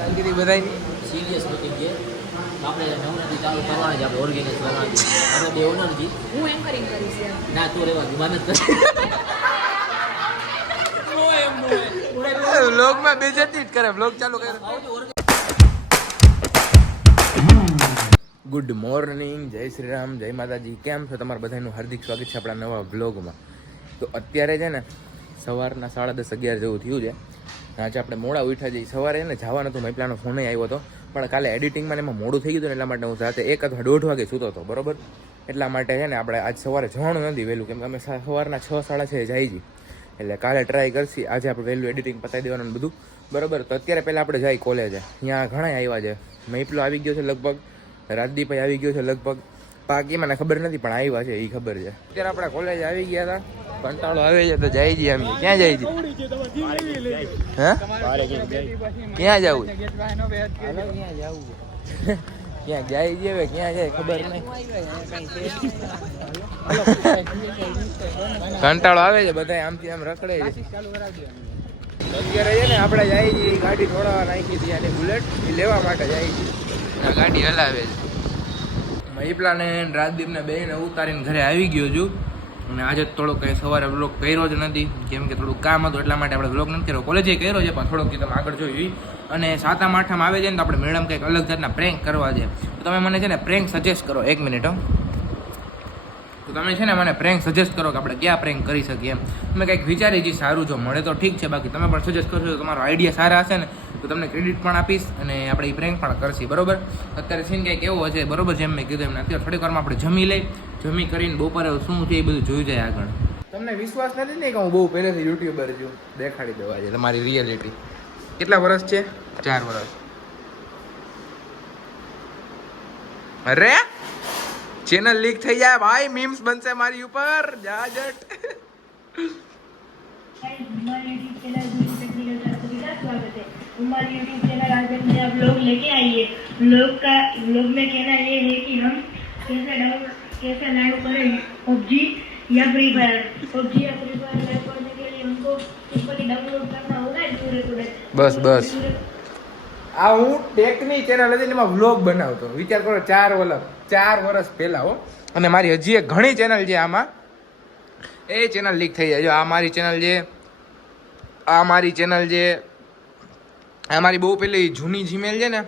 કામગીરી બધાની serious meeting છે આપણે નવરાત્રી ચાલુ કરવાની છે આપણે ઓર્ગેનાઇઝ કરવાની છે આપણે બે ઓનર જી હું એન્કરિંગ કરીશ યાર. ના તું રેવા મદદ કર વ્લોગમાં બેજતી જ કરે વ્લોગ ચાલુ કરે. ગુડ મોર્નિંગ, જય શ્રી રામ, જય માતાજી. કેમ છો તમારા બધાનું હાર્દિક સ્વાગત છે આપણા નવા વ્લોગમાં. તો અત્યારે છે ને સવારના 10:30-11 જેવું થયું છે. આજે આપણે મોડા ઉઠ્યા જઈએ. સવારે ને જવાનું હતું, મારી પ્લાનો ફોન આવ્યો હતો, પણ કાલે એડિટિંગમાં એમાં મોડું થઈ ગયું હતું ને એટલા માટે હું રાતે 1 અથવા 1:30 વાગે સૂતો હતો, બરોબર. એટલા માટે છે ને આપણે આજ સવારે જવાનું નથી વહેલું, કેમ કે અમે સવારના 6-6:30 જઈએ છીએ. એટલે કાલે ટ્રાય કરશી આજે આપણે વહેલું એડિટિંગ પતાવી દેવાનું બધું, બરોબર. તો અત્યારે પહેલાં આપણે જઈએ કોલેજે. ત્યાં ઘણા આવ્યા છે. મહિપલો આવી ગયો છે લગભગ, રાજદીપભાઈ આવી ગયો છે લગભગ, બાકી મને ખબર નથી પણ આવ્યા છે એ ખબર છે. અત્યારે આપણે કોલેજ આવી ગયા હતા, કંટાળો આવે છે તો જઈ જઈએ અમે. ક્યાં જાય છે? હે ક્યાં જવું? ક્યાં જાય છે હવે? ક્યાં જાય ખબર નહીં. કંટાળો આવે છે, બધા આમથી આમ રખડે છે. અત્યારે છે ને આપણે જાય છીએ ગાડી થોડા નાખી હતી અને બુલેટ એ લેવા માટે જાય છે. આ ગાડી હલાવે છે. મહિપલા ને રાજદીપને બેને ઉતારીને ઘરે આવી ગયો છું. અને આજે થોડોક કંઈ સવારે વ્લોગ કર્યો જ નથી, કેમ કે થોડુંક કામ હતું એટલા માટે આપણે વ્લોગ નથી કર્યો. કોલેજે કર્યો છે પણ થોડોક તમે આગળ જોયું. અને 7-8 આવે છે ને તો આપણે મેડમ કંઈક અલગ જાતના પ્રેન્ક કરવા છે. તો તમે મને છે ને પ્રેન્ક સજેસ્ટ કરો. 1 મિનિટ હો. તો તમે છે ને મને પ્રેન્ક સજેસ્ટ કરો કે આપણે ક્યાં પ્રેન્ક કરી શકીએ એમ. તમે કંઈક વિચારી છીએ સારું, જો મળે તો ઠીક છે, બાકી તમે પણ સજેસ્ટ કરશો તો તમારો આઈડિયા સારા હશે ને તો તમને ક્રેડિટ પણ આપીશ અને આપણે એ પ્રેન્ક પણ કરશી, બરોબર. અત્યારે સીન કંઈક એવો હશે, બરોબર, જેમ મેં કીધું એમને. અત્યારે થોડીક વારમાં આપણે જમી લઈ, જમી કરીને બપોરે શું છે એ બધું જોઈ જાય આગળ. તમને વિશ્વાસ નથી ને કે હું બહુ પહેલેથી યુટ્યુબર છું? દેખાડી દેવા છે તમારી રિયાલિટી. કેટલા વર્ષ છે? 4 વર્ષ. અરે ચેનલ લીક થઈ જાય ભાઈ, મીમ્સ બનશે મારી ઉપર. જા જટ. हमारे यूट्यूब चैनल स्वागत है. हमारे यूट्यूब चैनल आज हम नया व्लॉग लेके आई है. व्लॉग में कहना ये है कि हम कैसे लाइव करें पबजी या फ्री फायर. पबजी या फ्री फायर लाइव करने के लिए हमको सिंपली डाउनलोड करना होगा वीडियो रिकॉर्डर. બસ આ હું ટેકની ચેનલ હતી એમાં વ્લોગ બનાવતો. વિચાર કરો 4 વર્ષ પહેલા હો. અને મારી હજી એક ઘણી ચેનલ છે આમાં, એ ચેનલ લીક થઈ જાય. જો આ મારી ચેનલ છે, આ મારી ચેનલ છે, આ મારી બહુ પેલી જૂની જીમેલ છે ને,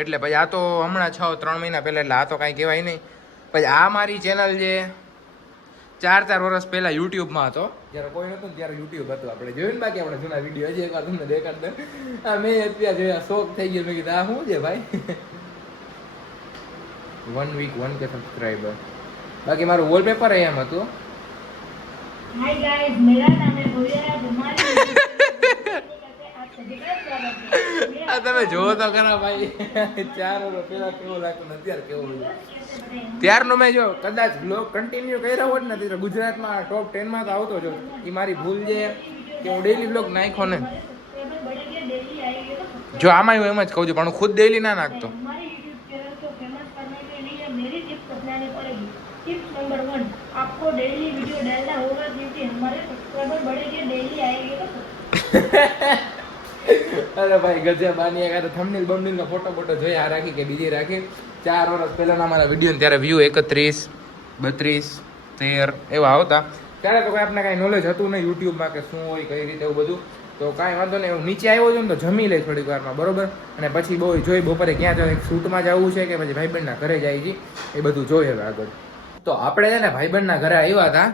એટલે પછી આ તો હમણાં 6-3 મહિના પહેલાં, એટલે આ તો કાંઈ કહેવાય નહીં. પછી આ મારી ચેનલ છે 4 વર્ષ પહેલાં યુટ્યુબમાં હતો, જ્યારે કોઈ નહોતું ને ત્યારે યુટ્યુબ હતું. આપણે જોયું ને બાકી આપણે જૂના વિડીયો હજી એકવાર તમને દેખાડ દે. આ મેં અત્યારે જોયા, શોખ થઈ ગયો. મેં કીધું આ શું છે ભાઈ. 1 વીક 1K સબસ્ક્રાઈબર. બાકી મારું વોલપેપર એમ હતું. हाय गाइस, मेरा नाम है भोया. हमारे यूट्यूब आप सभी का स्वागत है. આ તમે જોવો તો ખરા ભાઈ, 4 વર્ષ પહેલા કેવો લાગતો ને અત્યારે કેવો લાગે. ત્યારનો મેં જો કદાચ બ્લોગ કન્ટિન્યુ કર્યો હોત ને તો ગુજરાતમાં ટોપ 10 તો આવતો જો. એ મારી ભૂલ છે કે હું ડેઈલી બ્લોગ નાખ્યો ને. જો આમાં હું એમ જ કહું છું, પણ હું ખુદ ડેઈલી ના નાખતો. हमारे यूट्यूब चैनल को फेमस करने के लिए मेरी टिप्स अपनानी पड़ेगी. टिप्स नंबर 1, आपको डेली वीडियो डालना होगा क्योंकि हमारे सब्सक्राइबर बढ़ेंगे, डेली आएंगे तो. અરે ભાઈ ગજબ. આની એક થંબનેલ બંબનેલનો ફોટો જોઈ આ રાખી કે બીજી રાખી. 4 વર્ષ પહેલાના મારા વિડીયો ત્યારે વ્યૂ 31, 32, 13 એવા આવતા. ત્યારે તો કોઈ આપણે કાંઈ નોલેજ હતું નહીં યુટ્યુબમાં કે શું હોય કઈ રીતે એવું બધું. તો કાંઈ વાંધો નહીં, હું નીચે આવ્યો છું ને તો જમી લઈ થોડીક વારમાં, બરોબર. અને પછી બહુ જોઈ બપોરે ક્યાં જાય, શૂટમાં જવું છે કે પછી ભાઈબંધના ઘરે જાય છે એ બધું જોઈએ હવે આગળ. તો આપણે છે ને ભાઈબંધના ઘરે આવ્યા હતા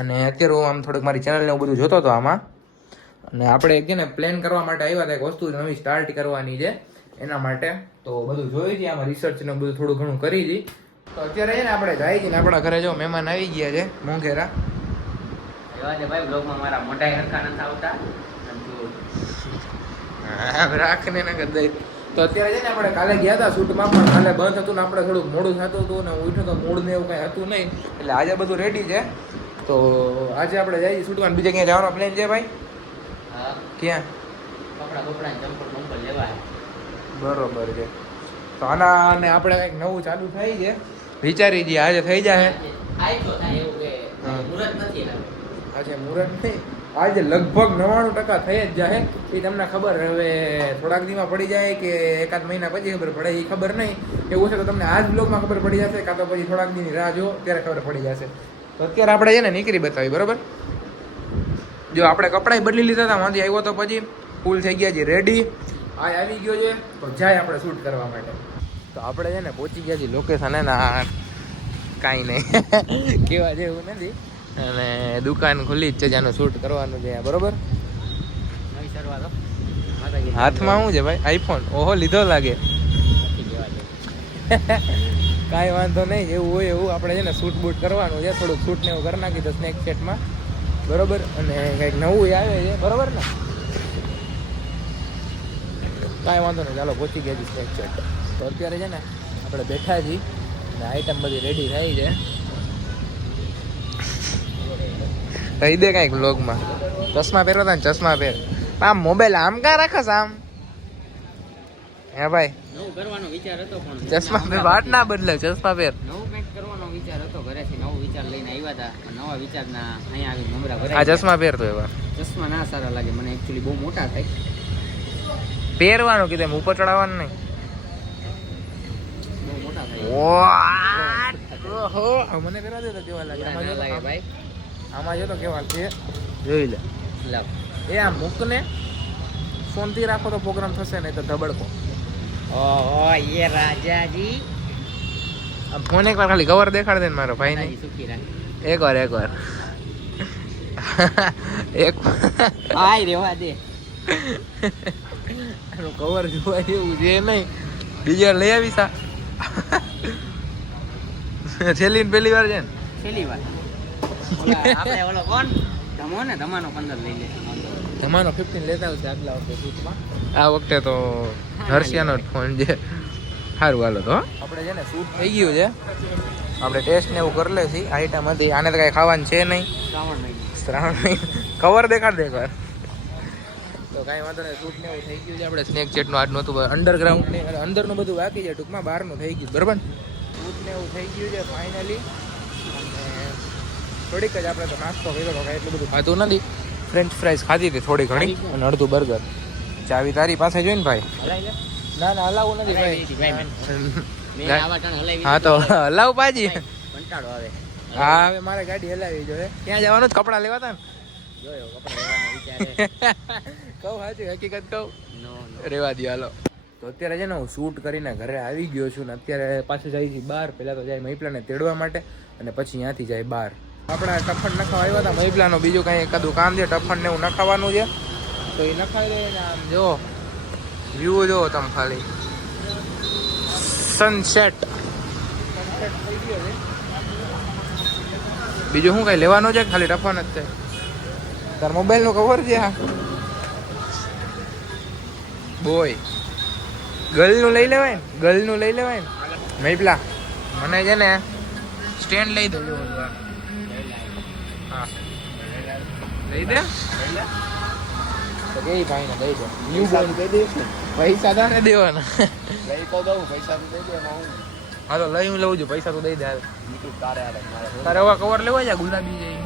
અને અત્યારે હું આમ થોડુંક મારી ચેનલને એવું બધું જોતો હતો આમાં. અને આપણે છે ને પ્લાન કરવા માટે આવ્યા હતા, એક વસ્તુ નવી સ્ટાર્ટ કરવાની છે એના માટે. તો બધું જોઈ છીએ આમાં, રિસર્ચ ને બધું થોડું ઘણું કરી હતી. તો અત્યારે છે ને આપણે જાય છીએ ને આપણા ઘરે જો મહેમાન આવી ગયા છે મોંઘેરા. એવા છે ભાઈ બ્લોગમાં મારા મોઢા હરખા નથી આવતા. રાખને ના કરી દઈ. તો અત્યારે છે ને આપણે કાલે ગયા હતા શૂટમાં, પણ કાલે બંધ હતું ને આપણે થોડુંક મોડું થતું હતું ને ઉઠ્યો તો મૂડ ને એવું કંઈ હતું નહીં, એટલે આજે બધું રેડી છે. તો આજે આપણે જઈએ શૂટમાં. બીજે ક્યાં જવાનો પ્લાન છે ભાઈ? હા, ક્યાં? કપડા ચંપલ લેવા. બરોબર છે. તો આના અને આપણે કંઈક નવું ચાલુ થઈ છે, વિચારી જઈએ આજે થઈ જાય. આજો થાય એવું કે મુહૂર્ત નથી. આજે મુહૂર્ત નહીં, આજે લગભગ 99% થઈ જ જાય. એ તમને ખબર હવે થોડાક દીમાં પડી જાય કે એકાદ મહિના પછી ખબર પડે એ ખબર નહીં. એવું છે તો તમને આજ બ્લોગમાં ખબર પડી જશે, કાં તો પછી થોડાક દીની રાહ જો ત્યારે ખબર પડી જશે. તો અત્યારે આપણે છે ને નીકળી બતાવી, બરોબર. જો આપણે કપડાં બદલી લીધા હતા, વાંધી આવ્યો તો પછી ફૂલ થઈ ગયા છે રેડી. આ આવી ગયો છે તો જાય આપણે શૂટ કરવા માટે. તો આપણે છે ને પહોંચી ગયા છીએ લોકેશન. ના કાંઈ નહીં કેવા જેવું નથી, અને દુકાન ખુલ્લી જ છે જ્યાંનું શૂટ કરવાનું છે, બરોબર. નવી શરૂઆત હાથમાં શું છે ભાઈ? આઈફોન. ઓહો, લીધો લાગે. કાંઈ વાંધો નહીં, એવું હોય એવું આપણે છે ને શૂટ બૂટ કરવાનું છે. થોડુંક શૂટ ને એવું કરી નાખી તો સ્નેપચેટમાં, બરોબર. અને કંઈક નવું આવે છે, બરોબર ને? કાંઈ વાંધો નહીં, ચાલો પહોંચી ગયા છીએ સ્નેપચેટ. તો અત્યારે છે ને આપણે બેઠા છીએ અને આઈટમ બધી રેડી થઈ છે. કહી દે કાંઈક બ્લોગમાં. ચશ્મા પહેરો હતા ને, ચશ્મા પહેર. આમ મોબાઈલ આમ કાં રાખસ આમ? હે ભાઈ, નવું કરવાનો વિચાર હતો પણ ચશ્મા પહેર, વાત ના બદલે, ચશ્મા પહેર. નવું કંઈક કરવાનો વિચાર હતો, ઘરેથી નવો વિચાર લઈને આવ્યા હતા. પણ નવા વિચારના અહીંયા આવી મમરા આ ભરાય. ચશ્મા પહેરતો એવા ચશ્મા ના સારા લાગે મને, એકચ્યુઅલી બહુ મોટા થાય. પહેરવાનું કીધું, એમ ઉપર ચડાવવાનું નહીં. બહુ મોટા થાય. ઓહો, મને પહેરા દે તો કેવા લાગે. ના આમાં જો લાગે તો ભાઈ. આમાં જો તો કેવા છે, જોઈ લે. લાવ. એ આ મૂકને ફોનથી રાખો તો પ્રોગ્રામ થશે ને, તો ધબડકો. ઓહો યે રાજાજી. આ ફોન એકવાર ખાલી કવર દેખાડ દે ને મારો ભાઈ ને. રાજી સુખી રાખ. એકવાર એક આય રેવા દે. આનું કવર જોવા જેવું છે નહીં. બીજી વાર લઈ આવી સા. છેલ્લી ને પહેલી વાર છે ને. છેલ્લી વાર. આપણે ઓલો કોણ ધમો ને, ધમાનો 15 લઈ લે. તમારો 15 લેતા આવશે આગલા વખતે શૂટમાં. આ વખતે તો હર્ષિયાનો જ ફોન છે. સારું હાલો તો આપણે છે ને શૂટ થઈ ગયું છે. આપણે ટેસ્ટ ને એવું કરી લે છીએ. આઈટમ હતી, આને તો કાંઈ ખાવાનું છે નહીં. શ્રાવણ મહિનો. શ્રાવણ કવર દેખાડ દે એકવાર. તો કાંઈ વાંધો નહીં, શૂટ ને એવું થઈ ગયું છે. આપણે સ્નેક ચેટનું આજનું હતું અંડરગ્રાઉન્ડ ને અંદરનું બધું બાકી છે, ટૂંકમાં બહારનું થઈ ગયું, બરાબર. શૂટ ને એવું થઈ ગયું છે ફાઇનલી. અને થોડીક જ આપણે તો નાસ્તો કર્યો તો કાંઈ એટલું બધું ખાધું નથી. ફ્રેન્ચ ફ્રાઈઝ ખાધી હતી થોડી ઘણી, અને અડધું બર્ગર. ચાવી તારી પાસે જોઈને ભાઈ. હલાઈ લે. ના ના હલાવું નથી ભાઈ. મેં આવા ટાણ હલાવી. હા તો હલાવ પાજી. કંટાળો આવે. હા હવે મારે ગાડી હલાવી જોઈએ. ક્યાં જવાનું? કપડાં લેવા હતા ને. જોયો કપડા લેવાનો વિચારે. કહું સાચું, હકીકત કહું. નો રેવા દો હાલો. તો અત્યારે છે ને હું શૂટ કરીને ઘરે આવી ગયો છું ને અત્યારે પાછું જાય છે બહાર. પહેલાં તો જાય મહિપલાને તેડવા માટે, અને પછી ત્યાંથી જાય બહાર. આપણા ટફન નખાવા આવ્યા હતા મહિપલાનો, બીજું કાંઈ એકાદું કામ છે. ટફન ને એવું નખાવાનું છે તો એ નખાઈ દે ને. આમ જો વ્યૂ જો તમે ખાલી, સનસેટ થઈ ગયો છે. બીજું શું કાંઈ લેવાનું છે? ખાલી ટફન જ છે. તાર મોબાઈલનું કવર છે આ બોય. ગર્લનું લઈ લેવાય ને, ગર્લનું લઈ લેવાય ને. મહિપલા મને છે ને સ્ટેન્ડ લઈ દો. હા લઈ દે તો કે ભાઈ ને દઈ દો. યુ બોલ દઈ દઈશ ને, પૈસા તારે દેવાના. લઈ તો દઉં, પૈસા તો દઈ દે. હા તો લઈ હું લઉં છું, પૈસા તો દઈ દે. તારે હવે કવર લેવા જાય ગુલાબી જાય.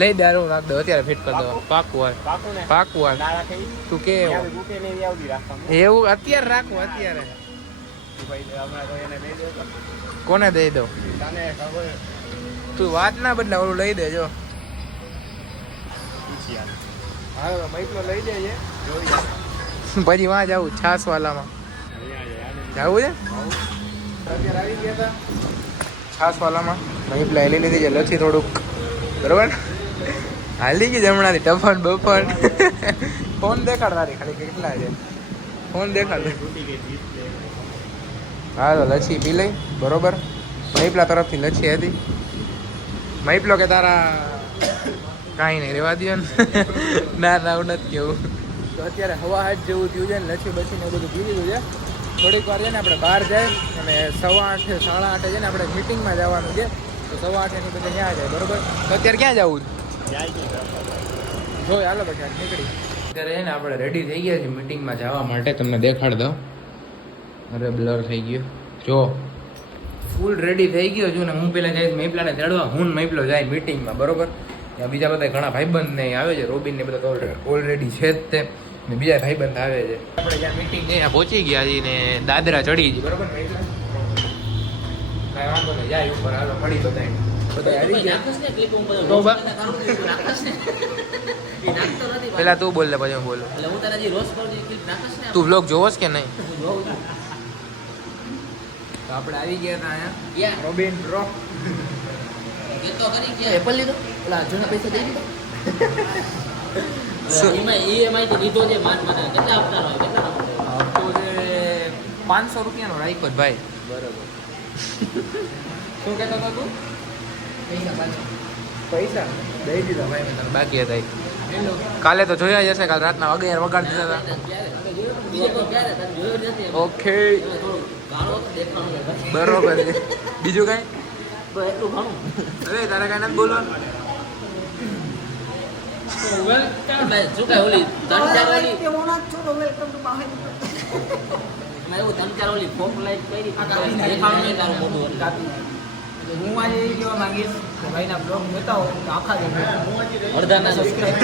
લઈ દે, હું રાખ દો અત્યારે ફિટ કરી દો. પાકું હોય, પાકું હોય. તું કે એવું અત્યારે રાખવું? અત્યારે કોને દઈ દઉં? તું વાત ના બદલા, ઓલું લઈ દેજો. હા મહિપલો લઈ દેજે. પછી વાં જવું છાસ વાલામાં જવું છે. અત્યારે આવી ગયા હતા છાસ વાલામાં. મહિપલા લઈ લીધી છે લચ્છી થોડુંક, બરોબર. હાલી ગઈ હમણાંથી ટફન બફન. ફોન દેખાડ તારી ખાલી કેટલા છે, ફોન દેખાડ. હા તો લચ્છી પી લઈ, બરોબર. મહિપલા તરફથી લચ્છી હતી. મહિપલો કે તારા કાંઈ નહીં રેવા દો ને. ના ના હું નથી કેવું. તો અત્યારે હવા હાથ જેવું થયું છે ને, લચ્છી બચ્છી ને બધું પી લીધું છે. થોડીક વાર છે ને આપણે બહાર જાય, અને 8:15 8:30 છે ને આપણે મીટિંગમાં જવાનું છે. તો 8:15 ની બધે ત્યાં જાય, બરોબર. તો અત્યારે ક્યાં જવું? જો હાલો પછી નીકળી. અત્યારે છે ને આપણે રેડી થઈ ગયા છીએ મીટિંગમાં જવા માટે. તમને દેખાડ દો. અરે બ્લર થઈ ગયો. જો ફૂલ રેડી થઈ ગયો છું ને. હું પહેલાં જઈશ મહિપલાને તેડવા. હું મહિપલો જાય મીટિંગમાં, બરોબર. ત્યાં બીજા બધા ઘણા ભાઈબંધ ને આવે છે, રોબિન ને બધા ઓલરેડી છે જ તે, ને બીજા ભાઈબંધ આવે છે. આપણે જ્યાં મીટિંગ છે ત્યાં પહોંચી ગયા છીએ ને દાદરા ચડી ગઈ, બરોબર ને? કાંઈ વાંધો નહીં, જાય ઉપર, હાલો મળી બધા આવી ગયા. તો બા પેલા તું બોલ લે પછી હું બોલું. એટલે હું તને જે રોજ કરું છું એ ક્લિપ નાખશ ને તું બ્લોગ જોવો છે કે નહીં? હું જોઉં છું. તો આપણે આવી ગયા હતા અહીંયા યા રોબિન બ્રો. એ તો કરી ગયા એપલ લીધો ઓલા જૂના પૈસા દઈ દીધો એમાં EMI તો લીધો છે માન મને કેટલા આપતા હોય કેટલા તો જે 500 રૂપિયાનો રાખ્યો જ ભાઈ. બરોબર શું કહેતો હતો તું? પૈસા દઈ દીધા ભાઈ મેં તને, બાકી હતા ઈ. કાલે તો જોયા જ હશે, કાલ રાતના 11 વગાડ દીધા હતા. બીજે કોઈ ક્યારે તને જોયો જ નથી ઓકે થોડું ગાળો તો દેખાણું છે ભાઈ. બરોબર છે. બીજું કાંઈ? તો એટલું ઘણું અરે તારે કાંઈ નથી બોલવાનું? ભાઈ શું કાંઈ ઓલી ત્રણ ચાર ઓલી એમાં એવું ત્રણ ચાર ઓલી ફોક લાઈટ કરી દેખાણું નહીં તારું મોટું હું આજે એ કહેવા માંગીશ કે ભાઈના બ્લોગ જોતા હો તો આખા દિવસ અડધાના સબસ્ક્રાઈબ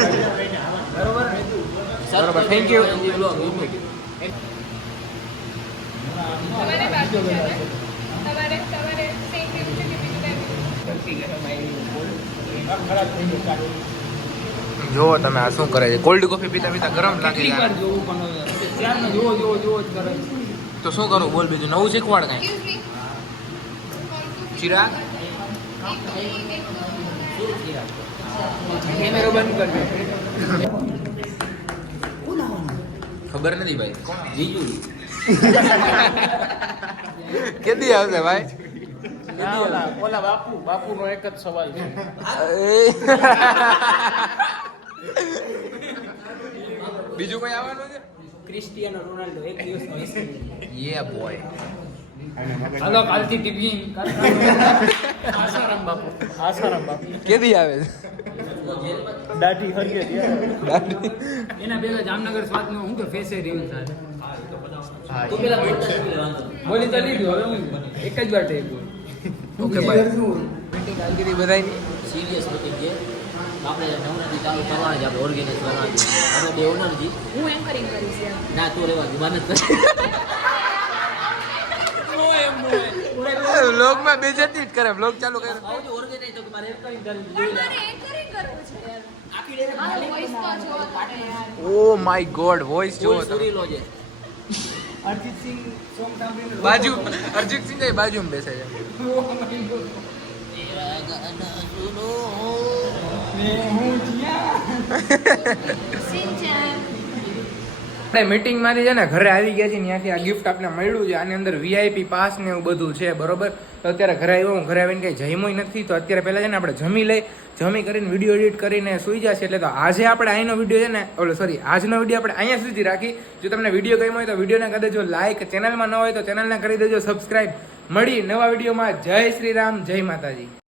બરોબર બરોબર, thank you. બ્લોગ તમારે સેમ પીવું છે કે બીજું કાંઈ? જોવો તમે આ શું કરે છે, કોલ્ડ કોફી પીતા પીતા ગરમ લાગી કેટલી વાર જાય. જોવું પણ ત્યારનો જોવો જ કરે તો શું કરું બોલ, બીજું નવું શીખવાડ કાંઈ? Excuse me. ચિરાગ કેમેરો બંધ કરજો ખબર નથી ભાઈ કોણ જીજુ કેદી આવશે ભાઈ? ઓલા બાપુનો એક જ સવાલ છે બીજું કોઈ આવવાનું છે? ક્રિસ્ટિયાનો રોનાલ્ડો એક દિવસનો યે બોય. હાલો કાલથી ટિફિન આસારામ બાપુ કેદી આવે છે? દાઢી હરગે દાઢી. એના પહેલા જામનગર સ્વાદનો હું કે ફેસે રીલ સાથે હા, તું પેલા બોલતા વાંધો બોલી તો લીધું હવે હું એક જ વાર ટેક ઓકે ભાઈ. મીટિંગ કામગીરી બધાયની સિરિયસ મીટિંગ છે આપણે નવરાત્રી ચાલુ કરવાની છે આપણે ઓર્ગેનાઇઝ કરવાની છે આપણે બે ઓનરજી હું એન્કરિંગ કરીશ યાર. ના તું રહેવા દે મહેનત કર વ્લોગમાં બેજતી જ કરે, વ્લોગ ચાલુ કરે. આવજો ઓર્ગેનાઇઝ તો મારે એક કરી પણ મારે એન્કરિંગ કરવું છે યાર. આખી ડે આ voice તો જોવો તમે યાર. ઓ માય ગોડ, વોઇસ જોવો તમે. સુરીલો છે અરિજીત સિંહ સોંગ સાંભળીને બાજુ અરિજીત સિંહ બાજુમાં બેસે છે. હું જ્યાં સિંચાન. આપણે મીટિંગમાંથી છે ને ઘરે આવી ગયા છીએ, ત્યાંથી આ ગિફ્ટ આપણે મળ્યું છે. આની અંદર વીઆઈપી પાસ ને એવું બધું છે, બરોબર. તો અત્યારે ઘરે આવ્યો હું, ઘરે આવીને કંઈ જમ્યું નથી, તો અત્યારે પહેલાં છે ને આપણે જમી કરીને વિડીયો એડિટ કરીને સૂઈ જશે. એટલે તો આજે આપણે અહીંનો વિડીયો છે ને આજનો વિડીયો આપણે અહીંયા સુધી રાખી. જો તમને વિડીયો ગમ્યો હોય તો વિડીયોને કરી દેજો લાઈક, ચેનલમાં ન હોય તો ચેનલને કરી દેજો સબસ્ક્રાઈબ. મળી નવા વિડીયોમાં. જય શ્રી રામ, જય માતાજી.